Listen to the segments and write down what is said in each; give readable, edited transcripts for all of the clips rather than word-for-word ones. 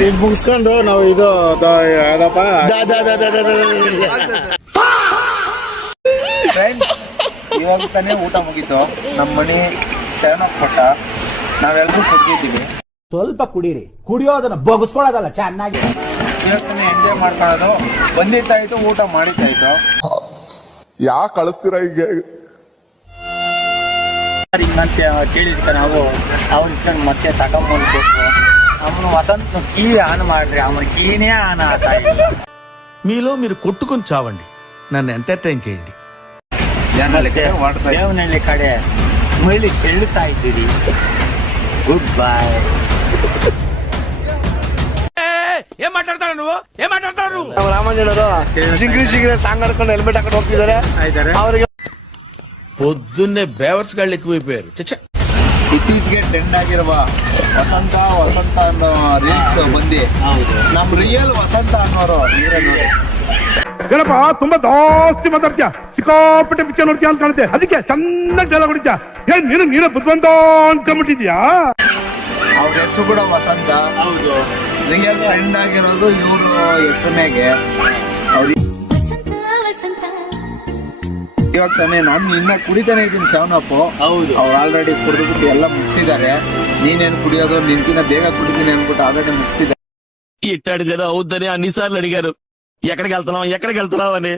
ಮಾಡ್ತೀವಿ. ಮುಗಿಸ್ಕೊಂಡು ನಾವು ಇದು ಯಾವ್ದಪ್ಪ ಫ್ರೆಂಡ್ಸ್, ಇವಾಗ ತಾನೇ ಊಟ ಮುಗೀತು. ನಮ್ಮ ಮನೆ 7 ಕೊಟ್ಟ, ನಾವೆಲ್ಲರೂ ಕುಡ್ದಿದ್ದೀವಿ. ಸ್ವಲ್ಪ ಕುಡೀರಿ, ಕುಡಿಯೋದನ್ನ ಬಗ್ಸ್ಕೊಳ್ಳೋದಲ್ಲ ಚೆನ್ನಾಗಿ. ಇವಾಗ ತಾನೇ ಎಂಜಾಯ್ ಮಾಡ್ಕೊಳ್ಳೋದು. ಬಂದಿತ್ತಾಯ್ತು, ಊಟ ಮಾಡಿದ್ದಾಯ್ತು. ಯಾಕೆ ಕಳಿಸ್ತೀರಾ ಈಗ? ಹಿಂಗಂತ ಕೇಳಿರ್ತಾನೆ ನಾವು ಇಟ್ಕೊಂಡು ಮತ್ತೆ ತಗೊಂಬಂದ್ಬೇಕು. ಅವನು ವಸಂತ ಕಿವಿ ಆನ್ ಮಾಡ್ರಿ, ಅವನ ಕಿವಿನೇ ಆನ್ ಆಗ್ತಾ ಇಲ್ಲ. మీలో మీరు కొట్టుకొని చావండి, నన్ను ఎంటర్టైన్ చేయండి. ದೇವನಹಳ್ಳಿ ಕಡೆ ಮೈಲಿ ತೆಳ್ಳುತ್ತಾ ಇದ್ದೀರಿ. ಗುಡ್ ಬಾಯ್. ఏం మాట్లాడతాడు నువ్వు? ఏం మాట్లాడతాడు నువ్వు? ರಾಮಂಜನವರು ಜಿಂಗ್ರಿ ಸಾಂಗ್ ಹಾಕೊಂಡು ಹೆಲ್ಮೆಟ್ ಹಾಕೊಂಡು ಹೋಗ್ತಿದ್ದಾರೆ. ಅವರಿಗೆ పొద్దున్నే బేవర్స్ గాళ్ళు ఎక్కువైపోయారు. చచ్చ, ಇತ್ತೀಚೆಗೆ ಟ್ರೆಂಡ್ ಆಗಿರುವ ವಸಂತ ಅನ್ನೋ ರೀಲ್ಸ್ ಬಂದಿ ನಮ್ ರಿಯಲ್ ವಸಂತ ಅನ್ನೋರು ಏನಪ್ಪ ತುಂಬಾ ಜಾಸ್ತಿ ಮಾತಾಡ್ತೀಯ, ಸಿಕ್ಕಾಪಟ್ಟೆ ಪಿಕ್ಚರ್ ನೋಡ್ತೀಯ ಅಂತ ಕಾಣುತ್ತೆ. ಅದಕ್ಕೆ ಚೆನ್ನಾಗಿ ಡೈಲಾಗ್ ಹೊಡಿತೀಯ. ಏನ್ ನೀನು ಬುದ್ಧಿವಂತ ಅನ್ಕೊಂಡ್ಬಿಟ್ಟಿದ್ಯಾ? ಅವ್ರ ಹೆಸರು ಕೂಡ ವಸಂತ. ಹೌದು, ರಿಯಲ್ ಟ್ರೆಂಡ್ ಆಗಿರೋದು ಇವ್ರ ಹೆಸರಿನಾಗೆ. ಇವಾಗ ತಾನೇ ನಾನು ಇನ್ನ ಕುಡಿತಾನೆ ಇದ್ದೀನಿ 7 ಅಪ್. ಹೌದು. ಅವ್ರು ಆಲ್ರೆಡಿ ಕುಡಿದ್ಬಿಟ್ಟು ಎಲ್ಲ ಮುಗಿಸಿದ್ದಾರೆ. నీనేను కుడియోదో నింకిన బేగా కుడికిని అనుకుంటా ఆల్రెడీ ముగిసిదా. ఇట్టాడు కదా అవుద్దని అన్నిసార్లు అడిగారు, ఎక్కడికి వెళ్తున్నావు అని.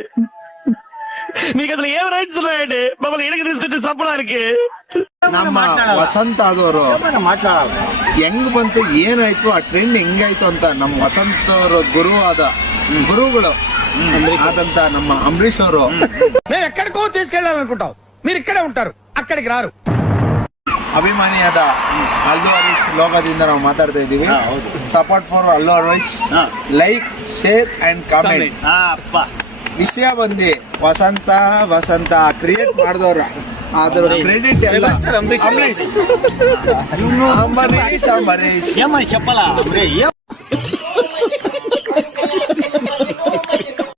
మీకు అసలు ఏం రైట్స్ ఉన్నాయండి మమ్మల్ని ఇడికి తీసుకొచ్చి చంపడానికి? ನಮ್ಮ ವಸಂತ ಆದವರು ಹೆಂಗ್ ಬಂತು, ಏನಾಯ್ತು, ಆ ಟ್ರೆಂಡ್ ಹೆಂಗಾಯ್ತು ಅಂತ ನಮ್ಮ ವಸಂತ ಅವರು ಗುರುಗಳು ಆದಂತ ನಮ್ಮ ಅಂಬರೀಶ್ ಅವರು మేము ఎక్కడికో తీసుకెళ్ళాలనుకుంటాం, మీరు ఇక్కడే ఉంటారు, అక్కడికి రారు. ಅಭಿಮಾನಿಯಾದ ಅಲ್ಲು ಹರೀಶ್ ಲೋಗದಿಂದ ನಾವು ಮಾತಾಡ್ತಾ ಇದ್ದೀವಿ. ಸಪೋರ್ಟ್ ಫಾರ್ ಅಲ್ಲು Harish, like, share and comment. ವಿಷಯ ಬಂದಿ ವಸಂತ ಕ್ರಿಯೇಟ್ ಮಾಡಿದವ್ರು, ಅದ್ರ ಕ್ರೆಡಿಟ್ ಎಲ್ಲ ಅಂಬರೀಶ್. చెప్పాలా